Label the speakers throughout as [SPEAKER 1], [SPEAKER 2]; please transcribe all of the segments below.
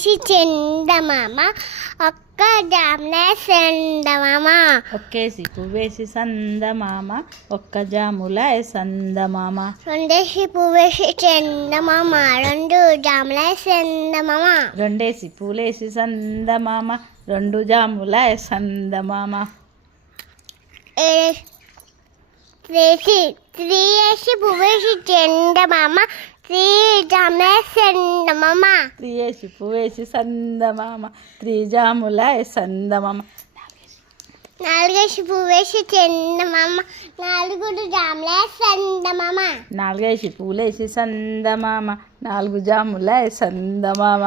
[SPEAKER 1] వేసి చందమామ ఒక్క జామునే చందమామ
[SPEAKER 2] ఒక్కేసి పువ్వేసి సందమామ ఒక్క జాముల సందమామ
[SPEAKER 1] రెండేసి పువ్వేసి చందమామ రెండు జాములే చందమామ
[SPEAKER 2] రెండేసి పూలేసి సందమామ రెండు జాముల సందమామ
[SPEAKER 1] వేసి త్రీ వేసి పువ్వేసి చందమామ త్రీ జాములే చందమామ
[SPEAKER 2] త్రియేసి పువ్వేసి సందమామ త్రిజాముల సందమామ
[SPEAKER 1] నాలుగేసి పువ్వేసి చందమామ నాలుగు జాములే చందమామ
[SPEAKER 2] నాలుగేసి పూలేసి సందమామ నాలుగు జాముల సందమామ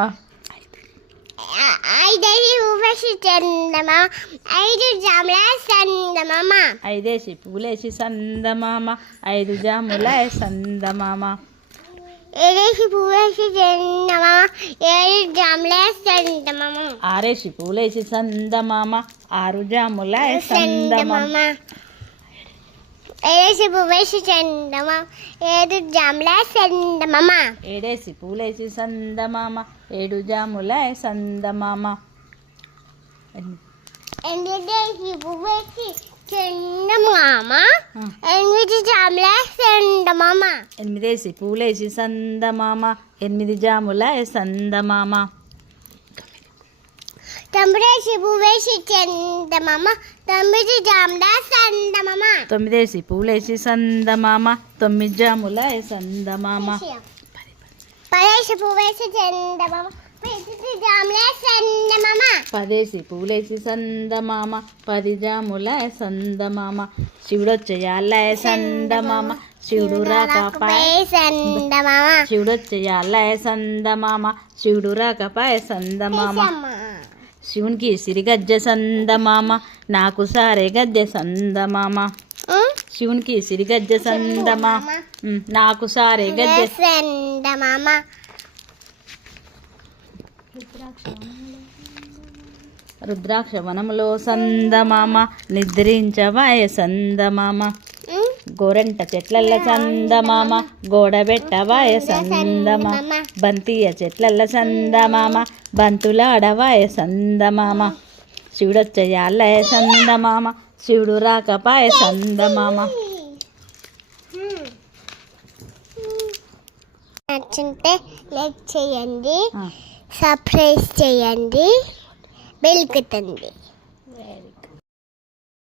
[SPEAKER 1] ఐదేసి పువ్వేసి చందమామ ఐదు జాములే చందమామ
[SPEAKER 2] ఐదేసి పూలేసి సందమామ ఐదు జాముల సందమామ
[SPEAKER 1] ఏడేసి పువ్వేసి చందమామ ఏడు జాములే చందమామ
[SPEAKER 2] ఆరేసి పూలేసి సందమామ ఆరు జాముల సందమామ
[SPEAKER 1] ఏడేసి పువ్వేసి చందమామ ఏడు జాములే చందమామ
[SPEAKER 2] ఏడేసి పూలేసి సందమామ ఏడు జాముల సందమామ
[SPEAKER 1] ఎనిమిదేసి పువ్వేసి చందమామ
[SPEAKER 2] ఆ,
[SPEAKER 1] ఎనిమిది జాములే చందమామ
[SPEAKER 2] ఎనిమిదేసి పూలేసి సందమామ. ఎనిమిది జాముల సందమామ.
[SPEAKER 1] తొమ్మిదేసి పువ్వేసి చందమామ తొమ్మిది జాములే చందమామ
[SPEAKER 2] తొమ్మిదేసి పూలేసి సందమామ. తొమ్మిది జాముల సందమామ.
[SPEAKER 1] పదేసి పువ్వేసి చందమామ
[SPEAKER 2] పదేసి పూలేసి సందమామ పది జాముల సందమామ శివుడొచ్చయాల సందమామ శివుడు రాకపాయ
[SPEAKER 1] చందమామ
[SPEAKER 2] శివుడొచ్చయాల సందమామ శివుడు రాకపాయ సందమామ శివునికి సిరిగజ్జ సందమామ నాకు సారే గద్దె సందమామ. శివునికి సిరిగజ్జ సందమామ. ఉమ్, నాకు సారే గద్దె
[SPEAKER 1] చందమామ
[SPEAKER 2] రుద్రాక్ష వనములో సందమామ నిద్రించవాయ సందమామ. గోరంట చెట్లల్ల సందమామ గోడబెట్టవాయ సందమామ. బంతియ చెట్లల్ల సందమామ బంతులాడవాయ సందమామ. శివుడొచ్చయాలయ సందమామ శివుడు రాకపాయ సందమామ.
[SPEAKER 1] నచ్చుంటే లైక్ చేయండి. సర్ప్రైజ్ చేయండి.
[SPEAKER 2] వెలుగుతుంది